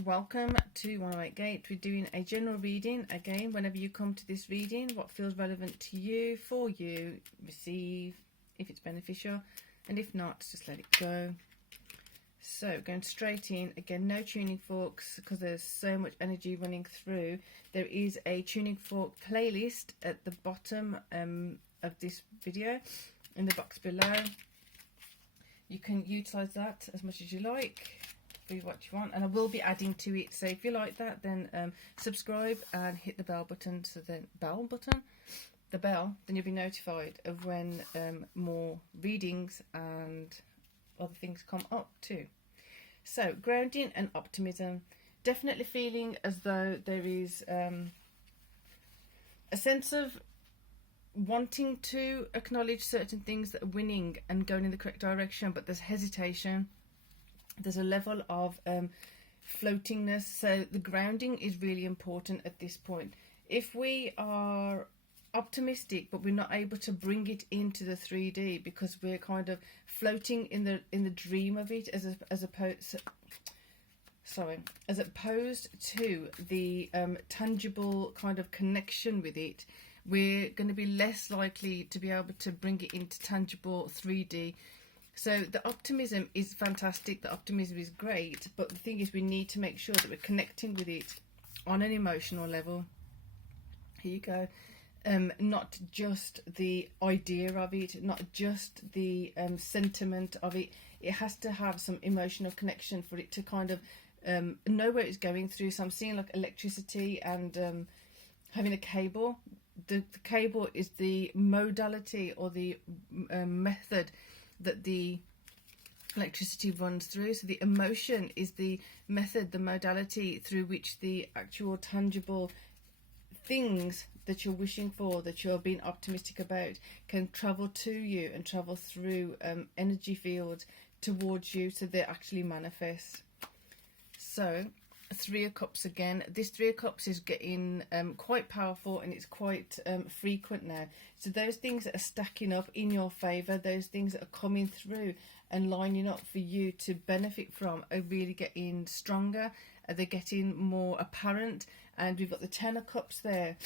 Welcome to 108 Gate. We're doing a general reading. Again, whenever you come to this reading, what feels relevant to you, for you, receive if it's beneficial, and if not, just let it go. So, going straight in, again, no tuning forks because there's so much energy running through. There is a tuning fork playlist at the bottom of this video, in the box below. You can utilise that as much as you like. What you want, and I will be adding to it, so if you like that, then subscribe and hit the bell button, so then the bell, then you'll be notified of when more readings and other things come up too. So, grounding and optimism. Definitely feeling as though there is a sense of wanting to acknowledge certain things that are winning and going in the correct direction, but there's hesitation. There's a level of floatingness, so the grounding is really important at this point. If we are optimistic but we're not able to bring it into the 3D because we're kind of floating in the dream of it as opposed to the tangible kind of connection with it, we're going to be less likely to be able to bring it into tangible 3D. So the optimism is fantastic, the optimism is great, but the thing is we need to make sure that we're connecting with it on an emotional level. Here you go. Not just the idea of it, not just the sentiment of it. It has to have some emotional connection for it to kind of know where it's going through. So I'm seeing like electricity and having a cable. The cable is the modality or the method that the electricity runs through. So the emotion is the method, the modality through which the actual tangible things that you're wishing for, that you're being optimistic about, can travel to you and travel through energy fields towards you, so they actually manifest. So 3 of Cups again. This 3 of Cups is getting quite powerful, and it's quite frequent now. So those things that are stacking up in your favour, those things that are coming through and lining up for you to benefit from, are really getting stronger. They're getting more apparent, and we've got the 10 of Cups there,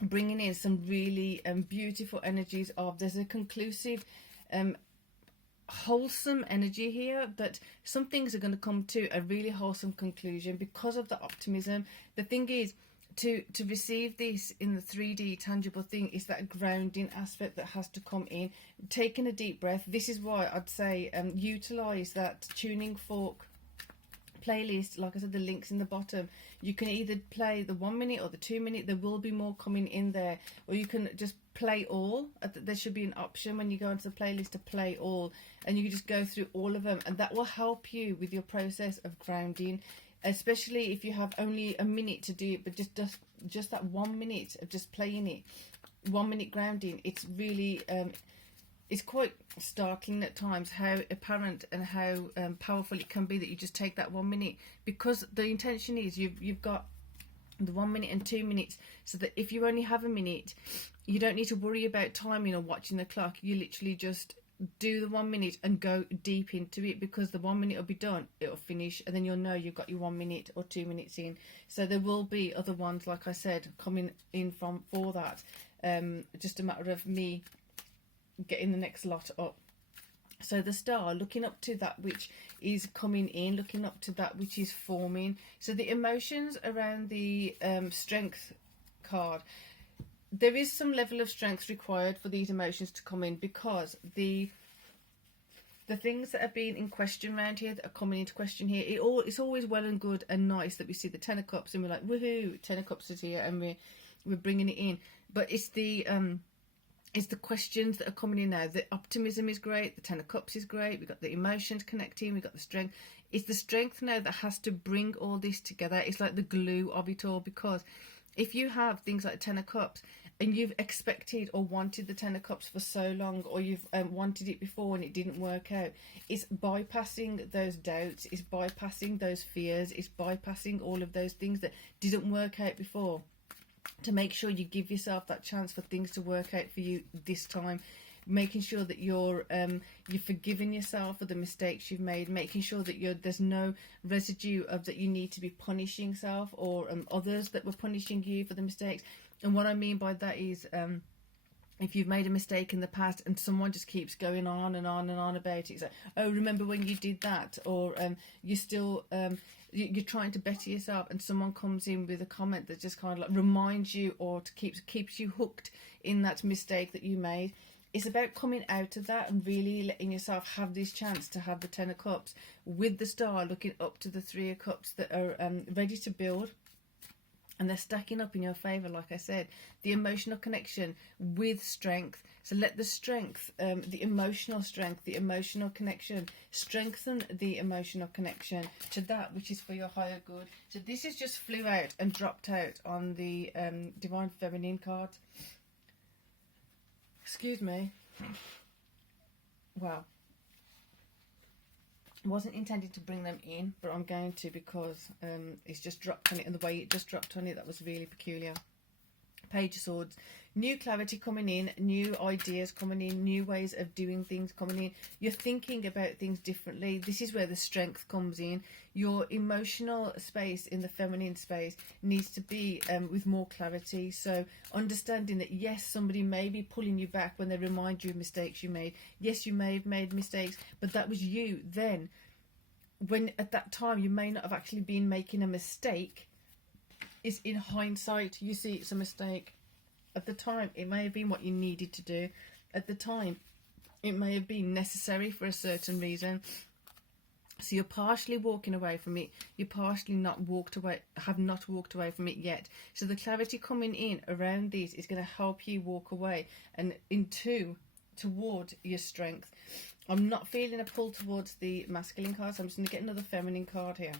bringing in some really beautiful energies of, there's a conclusive wholesome energy here, that some things are going to come to a really wholesome conclusion because of the optimism. The thing is, to receive this in the 3D tangible thing is that grounding aspect that has to come in. Taking a deep breath. This is why I'd say utilize that tuning fork playlist. Like I said, the link's in the bottom. You can either play the 1 minute or the 2 minute. There will be more coming in there, or you can just play all. There should be an option when you go into the playlist to play all, and you can just go through all of them, and that will help you with your process of grounding, especially if you have only a minute to do it. But just that 1 minute of just playing it, 1 minute grounding, it's really it's quite startling at times how apparent and how powerful it can be that you just take that 1 minute, because the intention is you've got the 1 minute and 2 minutes, so that if you only have a minute, you don't need to worry about timing or watching the clock. You literally just do the 1 minute and go deep into it, because the 1 minute will be done, it'll finish, and then you'll know you've got your 1 minute or 2 minutes in. So there will be other ones, like I said, coming in for that. Just a matter of me getting the next lot up. So the Star, looking up to that which is coming in, looking up to that which is forming. So the emotions around the Strength card, there is some level of strength required for these emotions to come in, because the things that are being in question around here, that are coming into question here, it's always well and good and nice that we see the 10 of Cups and we're like, woohoo, 10 of Cups is here, and we're bringing it in. But it's the questions that are coming in now. The optimism is great, the 10 of Cups is great, we've got the emotions connecting, we've got the strength. It's the strength now that has to bring all this together. It's like the glue of it all, because if you have things like 10 of Cups and you've expected or wanted the 10 of Cups for so long, or you've wanted it before and it didn't work out, it's bypassing those doubts, it's bypassing those fears, it's bypassing all of those things that didn't work out before, to make sure you give yourself that chance for things to work out for you this time. making sure that you're forgiving yourself for the mistakes you've made, making sure that there's no residue of that you need to be punishing self or others that were punishing you for the mistakes. And what I mean by that is if you've made a mistake in the past and someone just keeps going on and on and on about it, it's like, oh, remember when you did that? Or you're still you're trying to better yourself, and someone comes in with a comment that just kind of like reminds you or keeps you hooked in that mistake that you made. It's about coming out of that and really letting yourself have this chance to have the Ten of Cups with the Star looking up to the Three of Cups that are ready to build. And they're stacking up in your favour, like I said. The emotional connection with strength. So let the strength, the emotional strength, the emotional connection, strengthen the emotional connection to that which is for your higher good. So this is just flew out and dropped out on the Divine Feminine card. Excuse me. Wow. Wasn't intended to bring them in, but I'm going to because it's just dropped on it, and the way it just dropped on it, that was really peculiar. Page of Swords. New clarity coming in, new ideas coming in, new ways of doing things coming in. You're thinking about things differently. This is where the strength comes in. Your emotional space in the feminine space needs to be with more clarity. So understanding that, yes, somebody may be pulling you back when they remind you of mistakes you made. Yes, you may have made mistakes, but that was you then. When at that time you may not have actually been making a mistake. It's in hindsight you see it's a mistake. At the time it may have been what you needed to do. At the time it may have been necessary for a certain reason. So you're partially walking away from it. You're partially have not walked away from it yet. So the clarity coming in around these is going to help you walk away and toward your strength. I'm not feeling a pull towards the masculine card, so I'm just going to get another feminine card here.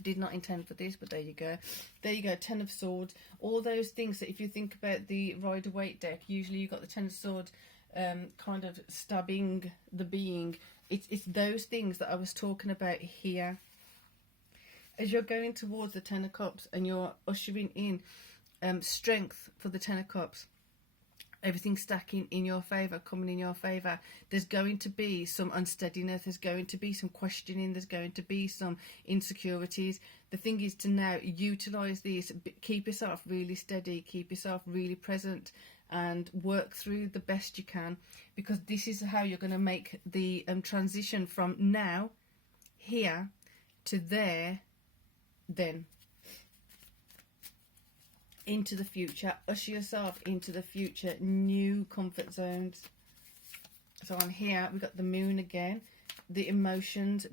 Did not intend for this, but there you go. There you go, Ten of Swords. All those things that if you think about the Rider-Waite deck, usually you've got the Ten of Swords kind of stabbing the being. It's those things that I was talking about here. As you're going towards the Ten of Cups and you're ushering in strength for the Ten of Cups, everything stacking in your favour, coming in your favour, there's going to be some unsteadiness, there's going to be some questioning, there's going to be some insecurities. The thing is to now utilise these, keep yourself really steady, keep yourself really present, and work through the best you can, because this is how you're going to make the transition from now, here, to there, then. Into the future, usher yourself into the future, new comfort zones. So on here we've got the Moon again, the emotions,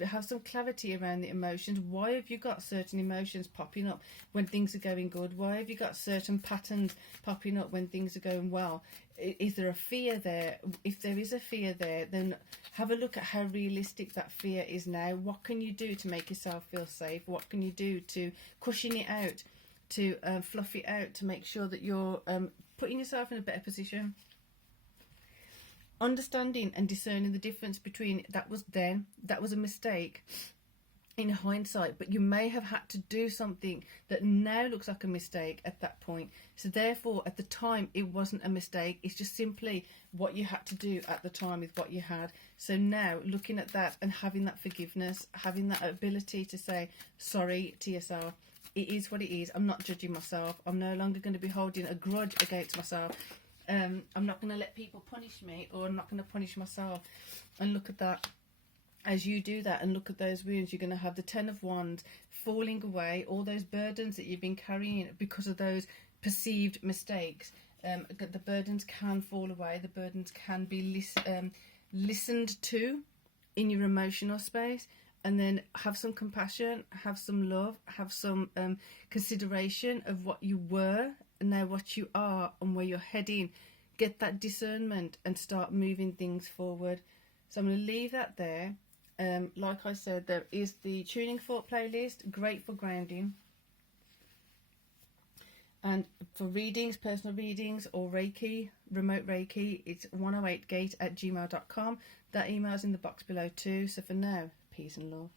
have some clarity around the emotions. Why have you got certain emotions popping up when things are going good? Why have you got certain patterns popping up when things are going well? Is there a fear there? If there is a fear there, then have a look at how realistic that fear is now. What can you do to make yourself feel safe? What can you do to cushion it out, to fluff it out, to make sure that you're putting yourself in a better position? Understanding and discerning the difference between that was then, that was a mistake in hindsight, but you may have had to do something that now looks like a mistake at that point. So therefore, at the time, it wasn't a mistake. It's just simply what you had to do at the time with what you had. So now, looking at that and having that forgiveness, having that ability to say sorry to yourself. It is what it is. I'm not judging myself. I'm no longer going to be holding a grudge against myself. I'm not going to let people punish me, or I'm not going to punish myself. And look at that. As you do that and look at those wounds, you're going to have the Ten of Wands falling away, all those burdens that you've been carrying because of those perceived mistakes. The burdens can fall away. The burdens can be listened to in your emotional space. And then have some compassion, have some love, have some consideration of what you were and now what you are and where you're heading. Get that discernment and start moving things forward. So I'm going to leave that there. Like I said, there is the Tuning Fork playlist, great for grounding. And for readings, personal readings or Reiki, remote Reiki, it's 108gate@gmail.com. That email's in the box below too. So for now, peace and love.